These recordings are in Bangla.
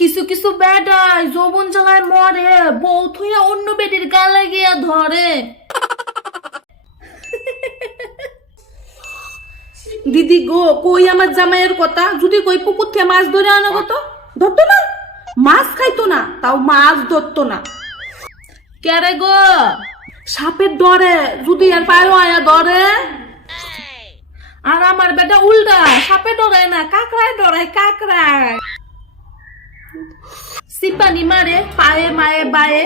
কিছু কিছু বেডাই যৌবন জ্বালায় মরে, বউ থুইয়া অন্য বেডির গালে গিয়া ধরে। দিদি গো, কই আমার জামাইয়ের কথা, যদি কই পুকুর থেকে মাছ ধরে আনা গো তো ধরতো না, মাছ খাইতো না, তাও মাছ ধরতো না। কেরে গো? সাপের ডরে, যদি আর পায়ও আয়া ধরে। আর আমার বেটা উল্টা, সাপে ডরায় না, কাকড়ায় ডরায়, কাকড়ায়। সিপানি মারে পায়ে মায়ে বায়ে।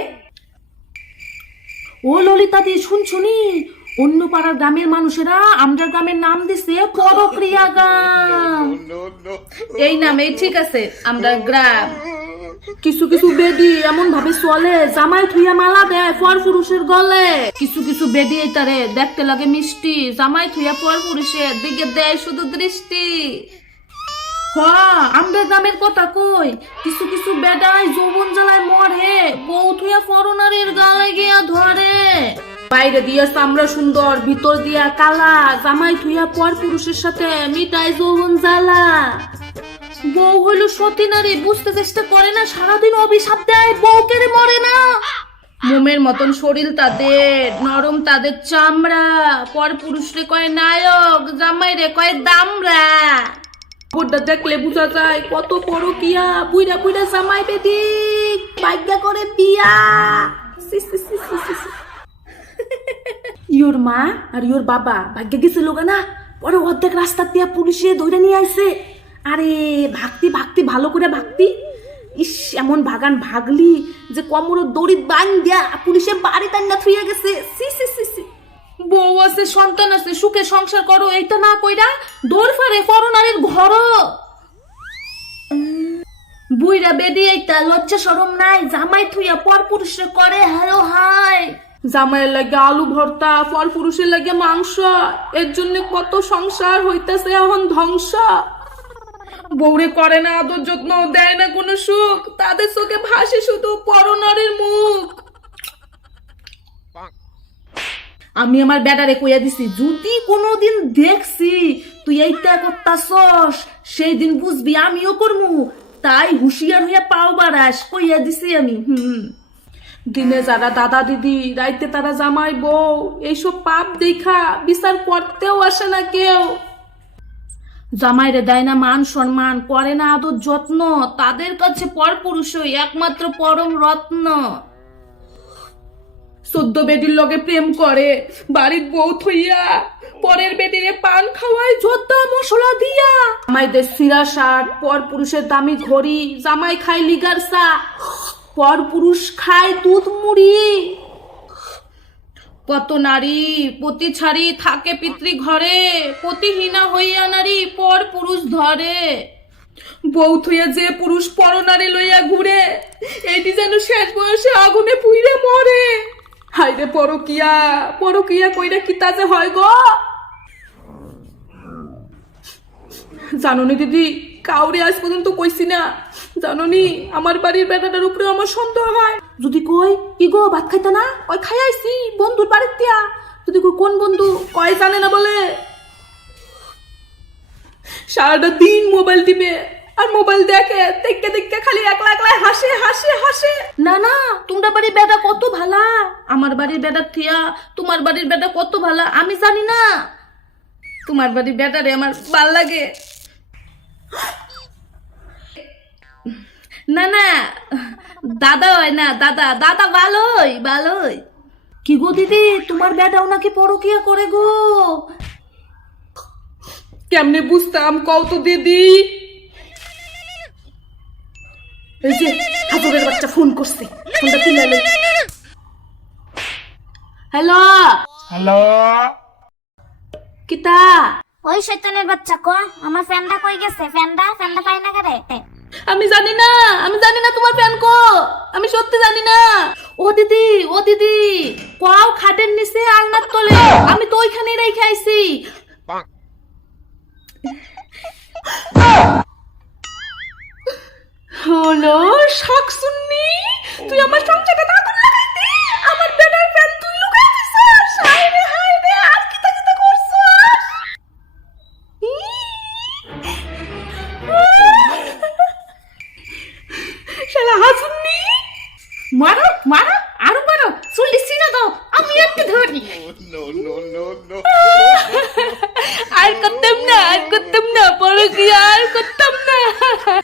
ও ললিতা দি, শুনছুনি? অন্য পাড়ার গ্রামের মানুষেরা আমরা গ্রামের নাম দিছে পরক্রিয়া গ্রাম। এই নামে ঠিক আছে আমরা গ্রাম। কিছু কিছু বেডি এমন ভাবে চলে, জামাই থুইয়া মালা দেয় পর পুরুষের গলে। কিছু কিছু বেডি এইটারে দেখতে লাগে মিষ্টি, জামাই থুইয়া পর পুরুষের দিকে দেয় শুধু দৃষ্টি। আমরা গ্রামের কথা কই, কিছু কিছু বেডাই যৌবন জ্বালায় মরে, বউ থুইয়া পরনারীর গালে গিয়া ধরে। বাইরে দিয়া চামড়া সুন্দর, ভিতর দিয়া কালা, জামাই থুইয়া পর পুরুষের সাথে মিটাই যৌবন জ্বালা। বউ হইল সতী নারী, বুঝতে চেষ্টা করে না, সারাদিন অভিশাপ দেয়, বউ কেড়ে মরে না। মোমের মতন শরীর তাদের, নরম তাদের চামড়া, পর পুরুষরে কয় নায়ক, জামাই রে কয় দামরা। খবরটা দেখলে বুঝা যায় কত পরকিয়া, বুইরা বুইরা জামাই বেদি ভাগ্যা করে বিয়া। ইয়োর মা আর ইয়োর বাবা ভাগ্যে গেছিল না, পরে অর্ধেক রাস্তা দিয়া পুলিশে ধরে নিয়ে আইছে। আরে ভাগতি ভাগতি ভালো করে ভাগতি, ইস এমন ভাগান ভাগলি যে কোমর দড়ি বান দিয়া পুলিশে বাড়ি টান্না থুইয়া গেছে। সি সি সি সি। বউ আছে, সন্তান আছে, সুখে সংসার করো, এইটা না কইরা দৌড় ফারে পরনারীর ঘর। বুইরা বেডি এইটা লজ্জা শরম নাই, জামাই থুইয়া পর পুরুষে করে হ্যালো হাই। জামাইয়ের লাগে আলু ভর্তা, পর পুরুষের লাগে মাংস, এর জন্য কত সংসার হইতেছে এখন ধ্বংস। বউরে করে না আদর যত্ন, দেয় না কোনো সুখ, তাদের চোখে ভাসে শুধু পরনারীর মুখ। আমি আমার বেটারে কইয়া দিছি, যদি কোনোদিন দেখছি তুই এইটা করতাছস, সেই দিন বুঝবি আমিও করমু, তাই হুঁশিয়ার হইয়া পাও বাড়াস, কইয়া দিছি আমি। দিনে যারা দাদা দিদি, রাইতে তারা জামাই বউ, এইসব পাপ দেখা বিচার করতেও আসে না কেউ। জামাইরে দেয় না মান সম্মান, করে না আদর যত্ন, তাদের কাছে পর পুরুষই একমাত্র পরম রত্ন। 14 বেডির লগে প্রেম করে, বাড়ির বউ থইয়া পরের বেডিরে পান খাওয়ায় যোদ্ধা মশলা দিয়া। জামাইদের সিরা শার্ট, পর পুরুষের দামি ঘড়ি, জামাই খায় লিগার চা, পর পুরুষ খায় দুধ মুড়ি। কত নারী পতি ছাড়ি থাকে পিতৃ ঘরে, পতিহীনা হইয়া নারী পর পুরুষ ধরে। বউ থইয়া যে পুরুষ পরনারী লইয়া ঘুরে, এইটি যেন শেষ বয়সে আগুনে পুইরে মরে। হাইরে পরকিয়া, পরকিয়া কইরা কিতা যে হয় গো। জাননি দিদি, কাউরে আজ পর্যন্ত কইছি না, জাননি আমার বাড়ির বেটাটার উপরে আমার সন্দেহ হয়। যদি কই কি গো ভাত খাইতা না, ওই খাই আইছি বন্ধুর বাড়ির তিয়া, যদি কই কোন বন্ধু, কয় জানে না বলে। সারাটা দিন মোবাইল টিপে, আর মোবাইল দেখে, দেখে দেখে খালি একলা একলা হাসে হাসে হাসে। না না, তোমরা বাড়ির বেটা কত ভালা, আমার বাড়ির বেটা থিয়া তোমার বাড়ির বেটা কত ভালা আমি জানি না। তোমার বাড়ির বেটারে আমার ভাল লাগে। না না, দাদা হয় না, দাদা দাদা ভালোই ভালোই। কি গো দিদি, তোমার বেটাও নাকি পরকিয়া করে গো? কেমনে বুঝতাম কও তো দিদি। এই যে হাতুরের বাচ্চা ফোন করছে, ফোনটা তুলে লই। হ্যালো হ্যালো, কিতা? ওই শয়তানের বাচ্চা কো, আমার ফ্যানটা কই গেছে? ফ্যানটা পাই না করে। আমি জানি না, আমি জানি না তোমার ফ্যান কো, আমি সত্যি জানি না। ও দিদি, ও দিদি, কও খাটের নিচে আলনার তলে, আমি তো ওইখানেই রেখে আইছি। হলো শাকসুন্নি, তুই আমার সংসারটা না করে লাগাইতে, আমার বেটার ফ্যান তুই লুকাই দিছিস। হায় রে হায় রে, আর কিতা কিতা করছিস? শালা হাসুননি। মারো মারো আরো মারো, চল্লিশ সিনা দাও, আমি একটু ধরি। আর করতাম না, পরে কি আর করতাম